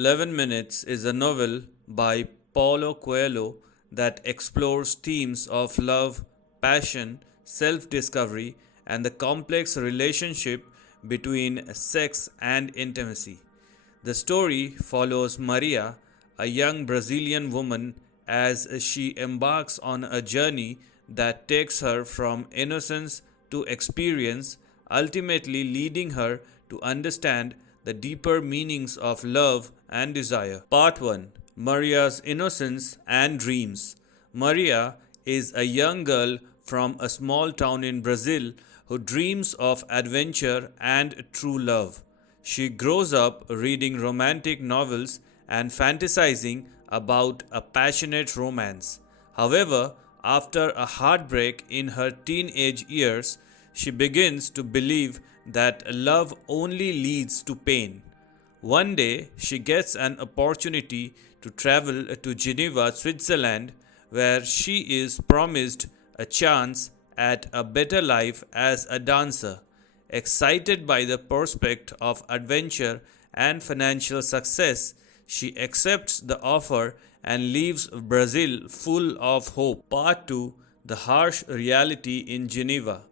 11 Minutes is a novel by Paulo Coelho that explores themes of love, passion, self discovery, and the complex relationship between sex and intimacy. The story follows Maria, a young Brazilian woman, as she embarks on a journey that takes her from innocence to experience, ultimately leading her to understand the deeper meanings of love and desire. Part 1: Maria's Innocence and Dreams. Maria is a young girl from a small town in Brazil who dreams of adventure and true love. She grows up reading romantic novels and fantasizing about a passionate romance. However, after a heartbreak in her teenage years, she begins to believe that love only leads to pain. One day, she gets an opportunity to travel to Geneva, Switzerland, where she is promised a chance at a better life as a dancer. Excited by the prospect of adventure and financial success, she accepts the offer and leaves Brazil full of hope. Part 2: The Harsh Reality in Geneva.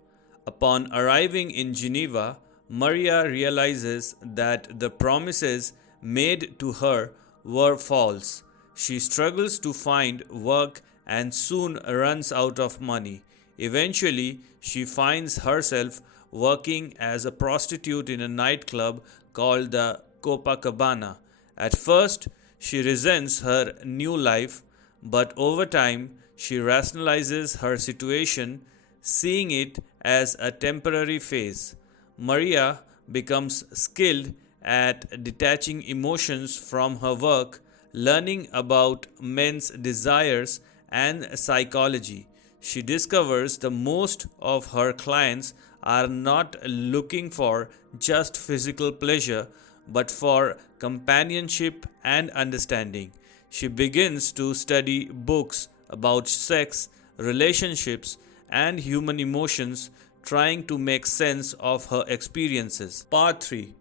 Upon arriving in Geneva, Maria realizes that the promises made to her were false. She struggles to find work and soon runs out of money. Eventually, she finds herself working as a prostitute in a nightclub called the Copacabana. At first, she resents her new life, but over time, she rationalizes her situation, seeing it as a temporary phase. Maria becomes skilled at detaching emotions from her work, learning about men's desires and psychology. She discovers that most of her clients are not looking for just physical pleasure but for companionship and understanding. She begins to study books about sex, relationships, and human emotions, trying to make sense of her experiences. Part 3: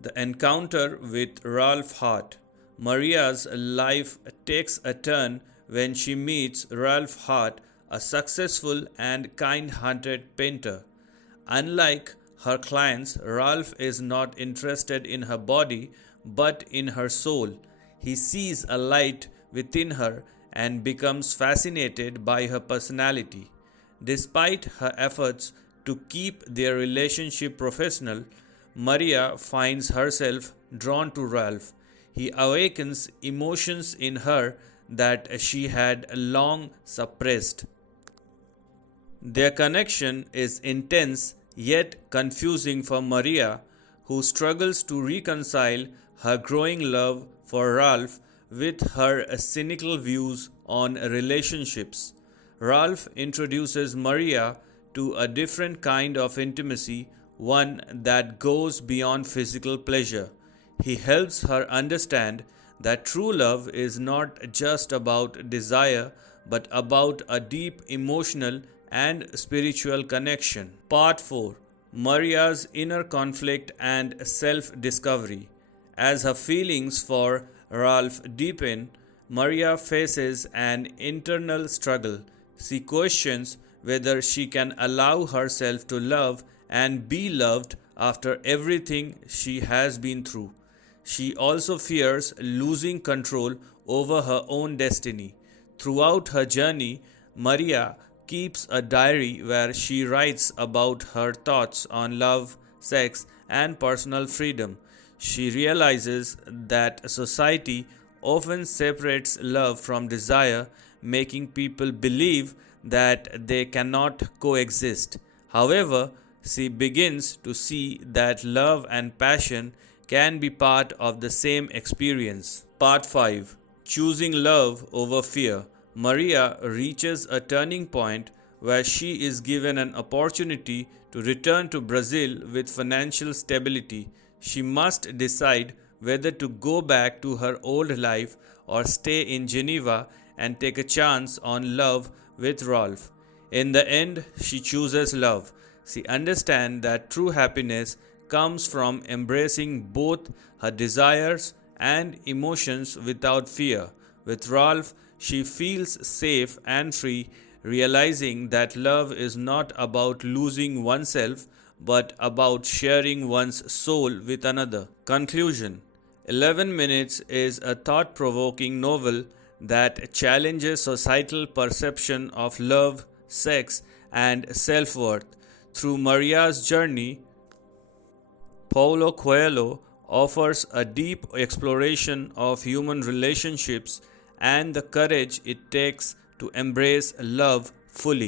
The Encounter with Ralph Hart. Maria's life takes a turn when she meets Ralph Hart, a successful and kind hearted painter. Unlike her clients, Ralph is not interested in her body but in her soul. He sees a light within her and becomes fascinated by her personality. Despite her efforts to keep their relationship professional, Maria finds herself drawn to Ralph. He awakens emotions in her that she had long suppressed. Their connection is intense yet confusing for Maria, who struggles to reconcile her growing love for Ralph with her cynical views on relationships. Ralph introduces Maria to a different kind of intimacy, one that goes beyond physical pleasure. He helps her understand that true love is not just about desire but about a deep emotional and spiritual connection. Part 4: Maria's Inner Conflict and Self Discovery. As her feelings for Ralph deepen, Maria faces an internal struggle. She questions whether she can allow herself to love and be loved after everything she has been through. She also fears losing control over her own destiny. Throughout her journey, Maria keeps a diary where she writes about her thoughts on love, sex, and personal freedom. She realizes that society often separates love from desire, making people believe that they cannot coexist. However, she begins to see that love and passion can be part of the same experience. Part 5: Choosing Love Over Fear. Maria reaches a turning point where she is given an opportunity to return to Brazil with financial stability. She must decide whether to go back to her old life or stay in Geneva and take a chance on love with Rolf. In the end, she chooses love. She understands that true happiness comes from embracing both her desires and emotions without fear. With Ralph, she feels safe and free, realizing that love is not about losing oneself but about sharing one's soul with another. Conclusion: 11 Minutes is a thought provoking novel that challenges societal perception of love, sex, and self worth. Through Maria's journey, Paulo Coelho offers a deep exploration of human relationships and the courage it takes to embrace love fully.